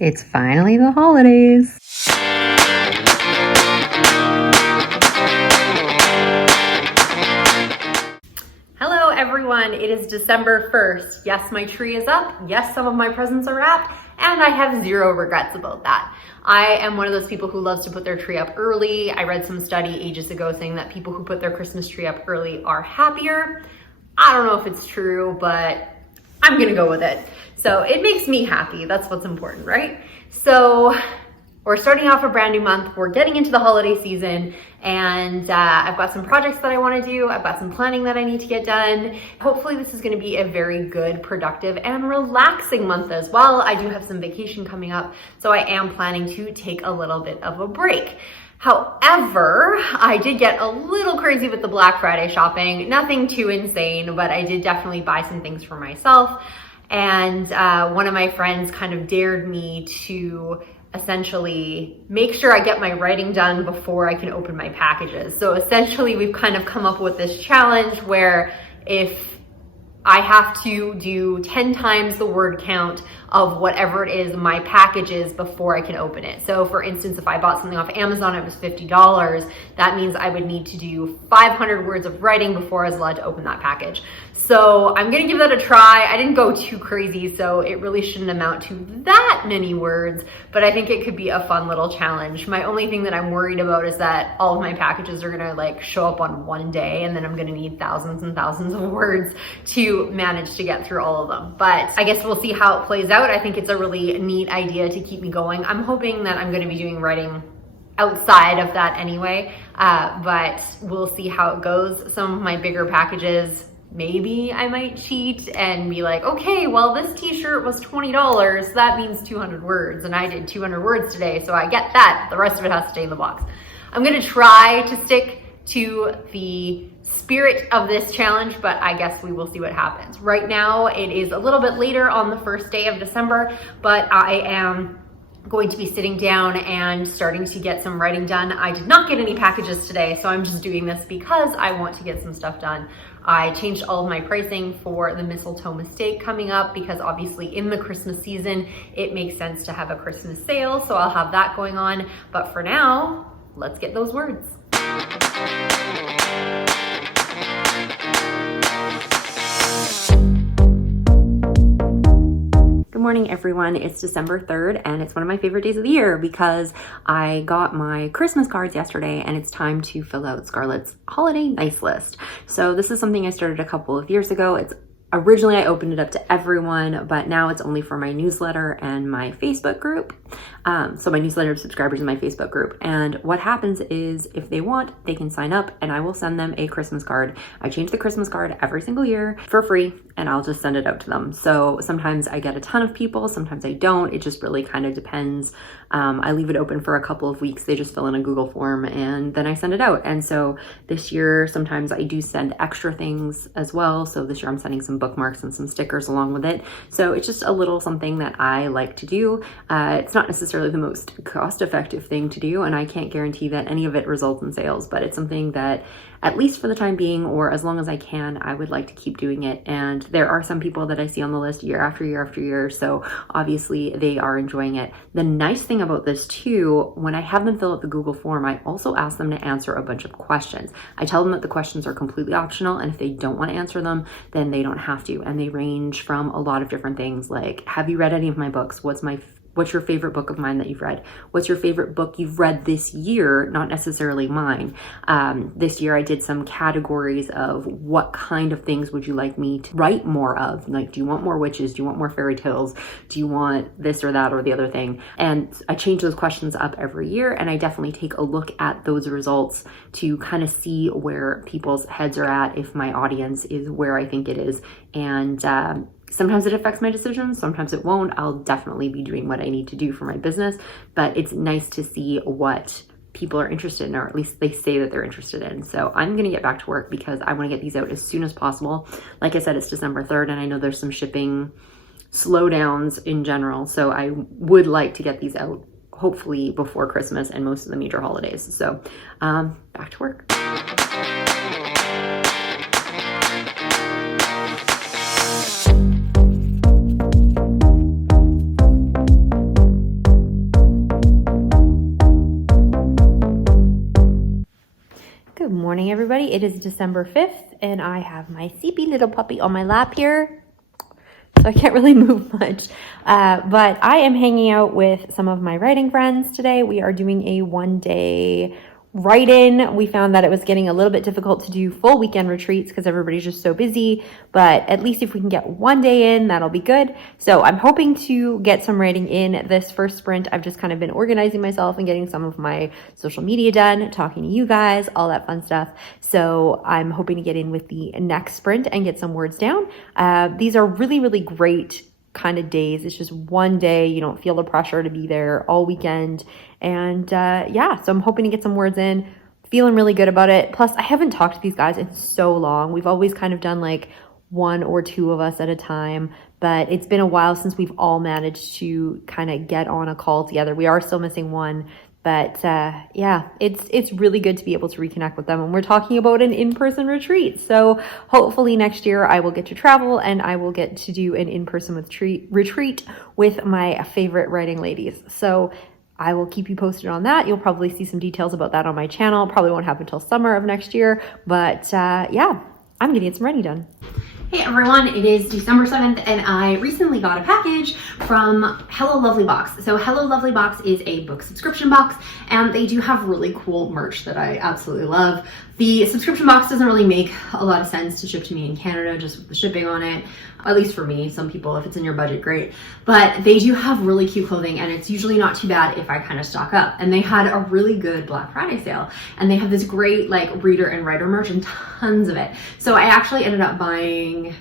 It's finally the holidays. Hello everyone, it is December 1st. Yes, my tree is up. Yes, some of my presents are wrapped, and I have zero regrets about that. I am one of those people who loves to put their tree up early. I read some study ages ago saying that people who put their Christmas tree up early are happier. I don't know if it's true, but I'm gonna go with it. So it makes me happy. That's what's important, right? So we're starting off a brand new month. We're getting into the holiday season, and I've got some projects that I want to do. I've got some planning that I need to get done. Hopefully this is going to be a very good, productive, and relaxing month as well. I do have some vacation coming up, so I am planning to take a little bit of a break. However, I did get a little crazy with the Black Friday shopping. Nothing too insane, but I did definitely buy some things for myself. And one of my friends kind of dared me to essentially make sure I get my writing done before I can open my packages. So essentially we've kind of come up with this challenge where if I have to do 10 times the word count of whatever it is my package is before I can open it. So for instance, if I bought something off Amazon, it was $50. That means I would need to do 500 words of writing before I was allowed to open that package. So I'm gonna give that a try. I didn't go too crazy, so it really shouldn't amount to that many words, but I think it could be a fun little challenge. My only thing that I'm worried about is that all of my packages are gonna like show up on one day, and then I'm gonna need thousands and thousands of words to manage to get through all of them. But I guess we'll see how it plays out. I think it's a really neat idea to keep me going. I'm hoping that I'm gonna be doing writing outside of that anyway, but we'll see how it goes. Some of my bigger packages, maybe I might cheat and be like, okay, well, this t-shirt was $20. That means 200 words, and I did 200 words today, so I get that. The rest of it has to stay in the box. I'm gonna try to stick to the spirit of this challenge, but I guess we will see what happens. Right now, it is a little bit later on the first day of December, but I am going to be sitting down and starting to get some writing done. I did not get any packages today, so I'm just doing this because I want to get some stuff done. I changed all of my pricing for the mistletoe mistake coming up because obviously in the Christmas season, it makes sense to have a Christmas sale, so I'll have that going on. But for now, let's get those words. Good morning, everyone. It's December 3rd, and it's one of my favorite days of the year because I got my Christmas cards yesterday, and it's time to fill out Scarlett's holiday nice list. So this is something I started a couple of years ago. Originally, I opened it up to everyone, but now it's only for my newsletter and my Facebook group. So my newsletter subscribers in my Facebook group. And what happens is if they want, they can sign up and I will send them a Christmas card. I change the Christmas card every single year for free, and I'll just send it out to them. So sometimes I get a ton of people, sometimes I don't. It just really kind of depends. I leave it open for a couple of weeks. They just fill in a Google form and then I send it out. And so this year, sometimes I do send extra things as well. So this year I'm sending some bookmarks and some stickers along with it. So it's just a little something that I like to do. It's not necessarily the most cost-effective thing to do, and I can't guarantee that any of it results in sales, but it's something that at least for the time being, or as long as I can, I would like to keep doing it. And there are some people that I see on the list year after year after year, so obviously they are enjoying it. The nice thing about this too, when I have them fill out the Google form, I also ask them to answer a bunch of questions. I tell them that the questions are completely optional, and if they don't want to answer them, then they don't have to. And they range from a lot of different things, like, have you read any of my books? What's your favorite book of mine that you've read? What's your favorite book you've read this year? Not necessarily mine. This year I did some categories of what kind of things would you like me to write more of? Like, do you want more witches? Do you want more fairy tales? Do you want this or that or the other thing? And I change those questions up every year, and I definitely take a look at those results to kind of see where people's heads are at, if my audience is where I think it is. And sometimes it affects my decisions, sometimes it won't. I'll definitely be doing what I need to do for my business, but it's nice to see what people are interested in, or at least they say that they're interested in. So I'm gonna get back to work because I wanna get these out as soon as possible. Like I said, it's December 3rd, and I know there's some shipping slowdowns in general, so I would like to get these out hopefully before Christmas and most of the major holidays. So back to work. morning, everybody. It is December 5th, and I have my sleepy little puppy on my lap here, so I can't really move much. But I am hanging out with some of my writing friends today. We are doing a one-day write-in. We found that it was getting a little bit difficult to do full weekend retreats because everybody's just so busy, but at least if we can get one day in, that'll be good. So I'm hoping to get some writing in this first sprint. I've just kind of been organizing myself and getting some of my social media done, talking to you guys, all that fun stuff. So I'm hoping to get in with the next sprint and get some words down. These are really, really great kind of days. It's just one day. You don't feel the pressure to be there all weekend. And yeah, so I'm hoping to get some words in, feeling really good about it. Plus, I haven't talked to these guys in so long. We've always kind of done like one or two of us at a time, but it's been a while since we've all managed to kind of get on a call together. We are still missing one, but yeah, it's really good to be able to reconnect with them. And we're talking about an in-person retreat. So hopefully next year I will get to travel and I will get to do an in-person retreat with my favorite writing ladies. So I will keep you posted on that. You'll probably see some details about that on my channel. Probably won't happen until summer of next year, but yeah, I'm gonna get some writing done. Hey everyone, it is December 7th and I recently got a package from Hello Lovely Box. So Hello Lovely Box is a book subscription box and they do have really cool merch that I absolutely love. The subscription box doesn't really make a lot of sense to ship to me in Canada just with the shipping on it, at least for me. Some people, if it's in your budget, great. But they do have really cute clothing and it's usually not too bad if I kind of stock up. And they had a really good Black Friday sale and they have this great like reader and writer merch and tons of it. So I actually ended up buying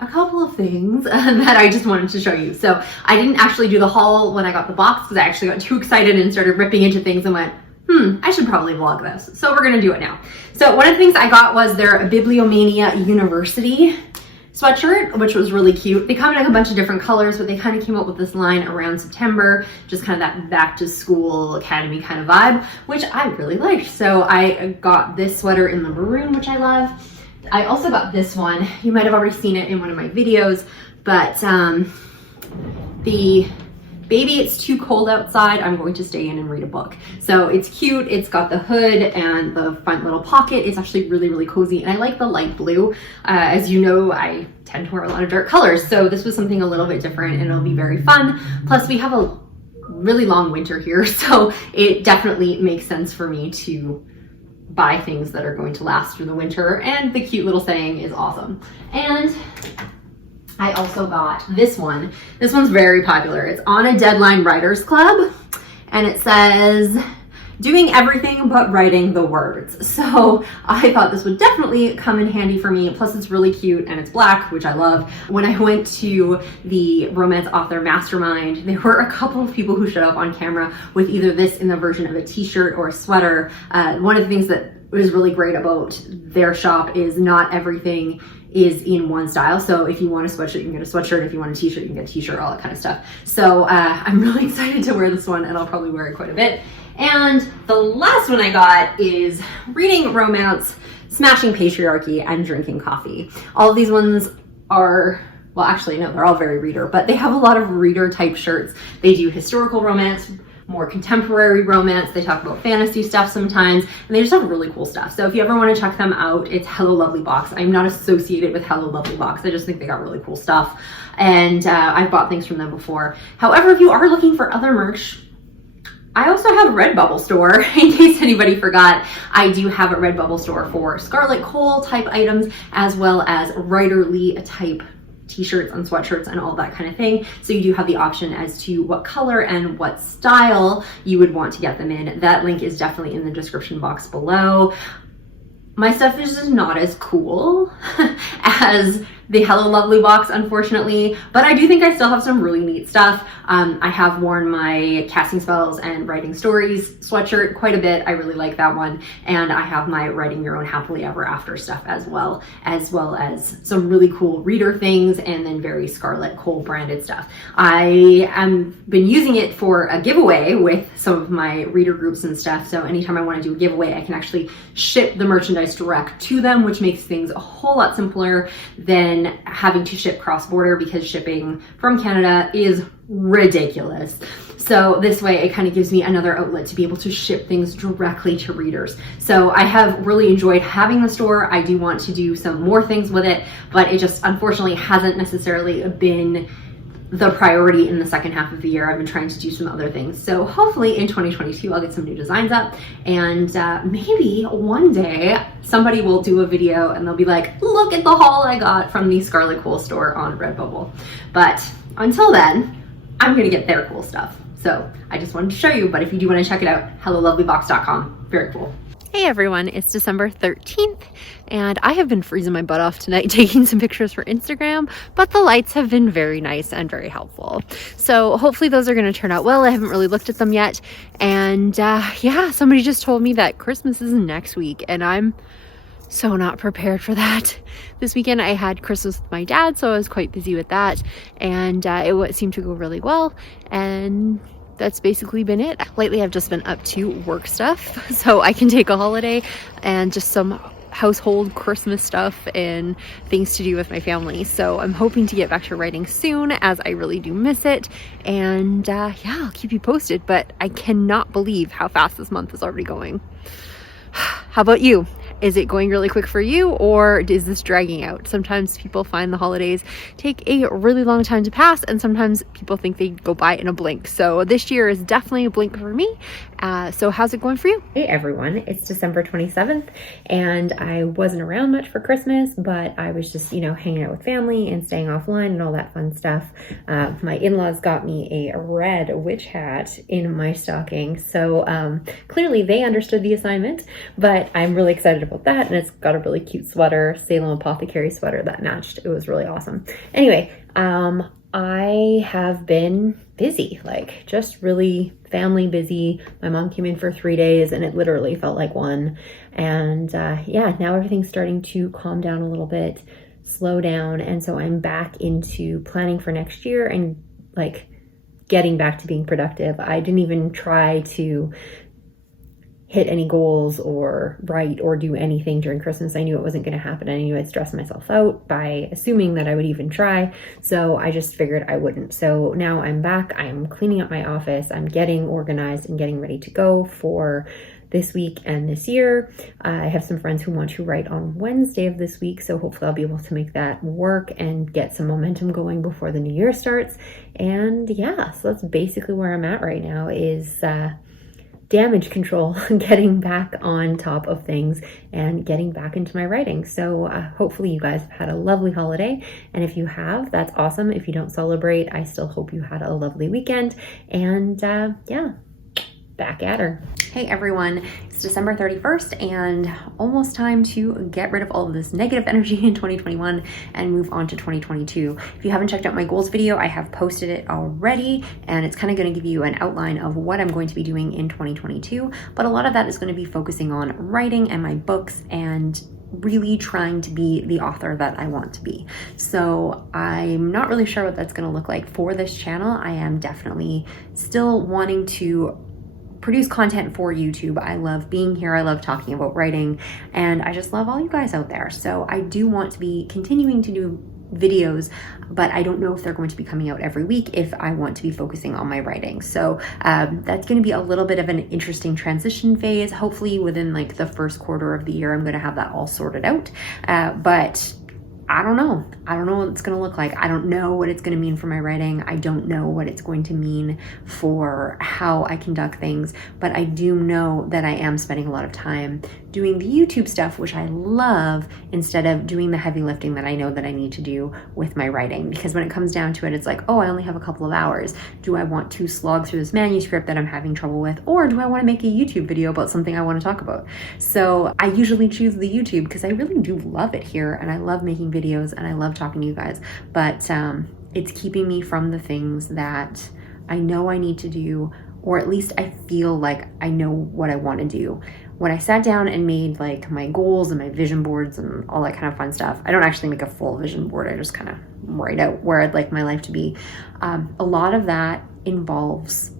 a couple of things that I just wanted to show you. So I didn't actually do the haul when I got the box because I actually got too excited and started ripping into things and went, I should probably vlog this. So we're gonna do it now. So one of the things I got was their Bibliomania University sweatshirt, which was really cute. They come in like a bunch of different colors, but they kind of came up with this line around September, just kind of that back to school academy kind of vibe, which I really liked. So I got this sweater in the maroon, which I love. I also got this one. You might have already seen it in one of my videos, but the Baby It's Too Cold Outside, I'm going to stay in and read a book. So it's cute. It's got the hood and the front little pocket. It's actually really, really cozy. And I like the light blue. As you know, I tend to wear a lot of dark colors. So this was something a little bit different and it'll be very fun. Plus we have a really long winter here. So it definitely makes sense for me to buy things that are going to last through the winter. And the cute little saying is awesome. And I also got this one. This one's very popular. It's On a Deadline Writers Club, and it says, doing everything but writing the words. So I thought this would definitely come in handy for me. Plus it's really cute and it's black, which I love. When I went to the romance author mastermind, there were a couple of people who showed up on camera with either this in the version of a t-shirt or a sweater. One of the things that was really great about their shop is not everything is in one style. So if you want a sweatshirt, you can get a sweatshirt. If you want a t-shirt, you can get a t-shirt, all that kind of stuff. So I'm really excited to wear this one and I'll probably wear it quite a bit. And the last one I got is Reading Romance, Smashing Patriarchy, and Drinking Coffee. All of these ones are, well, actually, no, they're all very reader, but they have a lot of reader type shirts. They do historical romance, more contemporary romance. They talk about fantasy stuff sometimes, and they just have really cool stuff. So if you ever want to check them out, it's Hello Lovely Box. I'm not associated with Hello Lovely Box. I just think they got really cool stuff. And I've bought things from them before. However, if you are looking for other merch, I also have a Redbubble store. In case anybody forgot, I do have a Redbubble store for Scarlett Kol type items, as well as writerly type t-shirts and sweatshirts and all that kind of thing. So you do have the option as to what color and what style you would want to get them in. That link is definitely in the description box below. My stuff is just not as cool as the Hello Lovely box, unfortunately, but I do think I still have some really neat stuff. I have worn my casting spells and writing stories sweatshirt quite a bit. I really like that one. And I have my writing your own happily ever after stuff as well as some really cool reader things and then very Scarlett Kol branded stuff. I am been using it for a giveaway with some of my reader groups and stuff. So anytime I want to do a giveaway, I can actually ship the merchandise direct to them, which makes things a whole lot simpler than than having to ship cross-border, because shipping from Canada is ridiculous. So this way it kind of gives me another outlet to be able to ship things directly to readers. So I have really enjoyed having the store. I do want to do some more things with it, but it just unfortunately hasn't necessarily been the priority in the second half of the year. I've been trying to do some other things. So hopefully in 2022, I'll get some new designs up, and maybe one day somebody will do a video and they'll be like, look at the haul I got from the Scarlett Kol store on Redbubble. But until then, I'm gonna get their cool stuff. So I just wanted to show you, but if you do want to check it out, hellolovelybox.com. Very cool. Hey everyone, it's December 13th, and I have been freezing my butt off tonight taking some pictures for Instagram, but the lights have been very nice and very helpful. So hopefully those are going to turn out well. I haven't really looked at them yet. And yeah, somebody just told me that Christmas is next week, and I'm so not prepared for that. This weekend I had Christmas with my dad, so I was quite busy with that, and it seemed to go really well, and that's basically been it. Lately I've just been up to work stuff, so I can take a holiday and just some household Christmas stuff and things to do with my family. So I'm hoping to get back to writing soon, as I really do miss it. And yeah, I'll keep you posted, but I cannot believe how fast this month is already going. How about you? Is it going really quick for you, or is this dragging out? Sometimes people find the holidays take a really long time to pass, and sometimes people think they go by in a blink. So this year is definitely a blink for me. So how's it going for you? Hey everyone, it's December 27th, and I wasn't around much for Christmas, but I was just, hanging out with family and staying offline and all that fun stuff. My in-laws got me a red witch hat in my stocking. So clearly they understood the assignment, but I'm really excited about that. And it's got a really cute sweater, Salem Apothecary sweater that matched. It was really awesome. Anyway, I have been busy, like just really family busy. My mom came in for 3 days and it literally felt like one. And yeah, now everything's starting to calm down a little bit, slow down. And so I'm back into planning for next year and like getting back to being productive. I didn't even try to hit any goals or write or do anything during Christmas. I knew it wasn't going to happen. I knew I'd stress myself out by assuming that I would even try. So I just figured I wouldn't. So now I'm back. I'm cleaning up my office. I'm getting organized and getting ready to go for this week and this year. I have some friends who want to write on Wednesday of this week. So hopefully I'll be able to make that work and get some momentum going before the new year starts. And yeah, so that's basically where I'm at right now, is damage control, getting back on top of things and getting back into my writing. So hopefully you guys have had a lovely holiday. And if you have, that's awesome. If you don't celebrate, I still hope you had a lovely weekend. And yeah, back at her. Hey everyone, it's December 31st and almost time to get rid of all of this negative energy in 2021 and move on to 2022. If you haven't checked out my goals video, I have posted it already, and it's kind of going to give you an outline of what I'm going to be doing in 2022. But a lot of that is going to be focusing on writing and my books and really trying to be the author that I want to be. So I'm not really sure what that's going to look like for this channel. I am definitely still wanting to produce content for YouTube. I love being here. I love talking about writing, and I just love all you guys out there. So I do want to be continuing to do videos, but I don't know if they're going to be coming out every week if I want to be focusing on my writing. So that's going to be a little bit of an interesting transition phase. Hopefully within like the first quarter of the year, I'm going to have that all sorted out. But I don't know. I don't know what it's going to look like. I don't know what it's going to mean for my writing. I don't know what it's going to mean for how I conduct things, but I do know that I am spending a lot of time doing the YouTube stuff, which I love, instead of doing the heavy lifting that I know that I need to do with my writing. Because when it comes down to it, it's like, oh, I only have a couple of hours. Do I want to slog through this manuscript that I'm having trouble with? Or do I want to make a YouTube video about something I want to talk about? So I usually choose the YouTube because I really do love it here, and I love making videos and I love talking to you guys. But it's keeping me from the things that I know I need to do, or at least I feel like I know what I want to do. When I sat down and made like my goals and my vision boards and all that kind of fun stuff, I don't actually make a full vision board. I just kind of write out where I'd like my life to be. A lot of that involves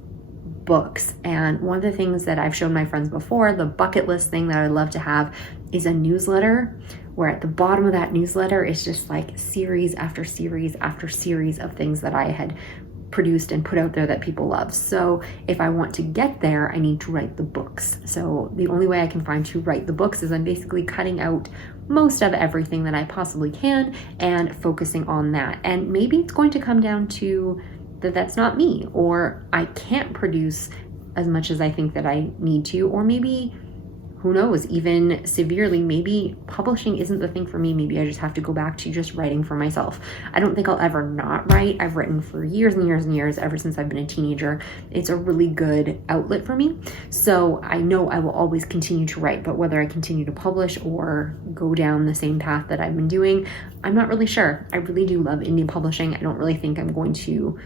books. And one of the things that I've shown my friends before, the bucket list thing that I'd love to have, is a newsletter where at the bottom of that newsletter is just like series after series after series of things that I had produced and put out there that people love. So if I want to get there, I need to write the books. So the only way I can find to write the books is I'm basically cutting out most of everything that I possibly can and focusing on that. And maybe it's going to come down to that that's not me, or I can't produce as much as I think that I need to, or maybe, who knows, even severely, maybe publishing isn't the thing for me. Maybe I just have to go back to just writing for myself. I don't think I'll ever not write. I've written for years and years and years, ever since I've been a teenager. It's a really good outlet for me. So I know I will always continue to write, but whether I continue to publish or go down the same path that I've been doing, I'm not really sure. I really do love indie publishing. I don't really think I'm going to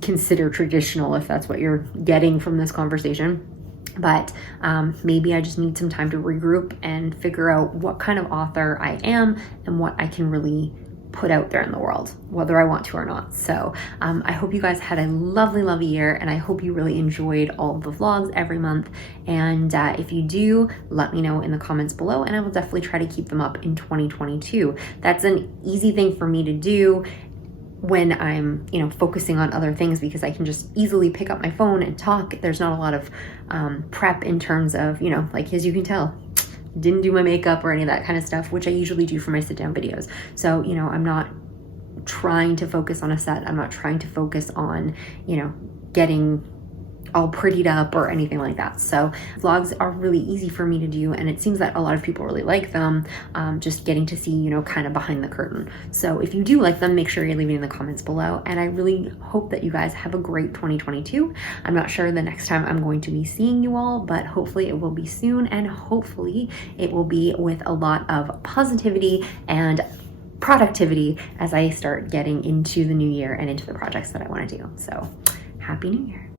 consider traditional, if that's what you're getting from this conversation. But maybe I just need some time to regroup and figure out what kind of author I am and what I can really put out there in the world, whether I want to or not. So I hope you guys had a lovely year, and I hope you really enjoyed all of the vlogs every month. And if you do, let me know in the comments below, and I will definitely try to keep them up in 2022. That's an easy thing for me to do when I'm, focusing on other things, because I can just easily pick up my phone and talk. There's not a lot of prep in terms of, like, as you can tell, didn't do my makeup or any of that kind of stuff, which I usually do for my sit down videos. So, I'm not trying to focus on a set. I'm not trying to focus on, getting all prettied up or anything like that. So vlogs are really easy for me to do, and it seems that a lot of people really like them, just getting to see, kind of behind the curtain. So if you do like them, make sure you're leaving in the comments below, and I really hope that you guys have a great 2022. I'm not sure the next time I'm going to be seeing you all, but hopefully it will be soon, and hopefully it will be with a lot of positivity and productivity as I start getting into the new year and into the projects that I want to do. So happy New Year.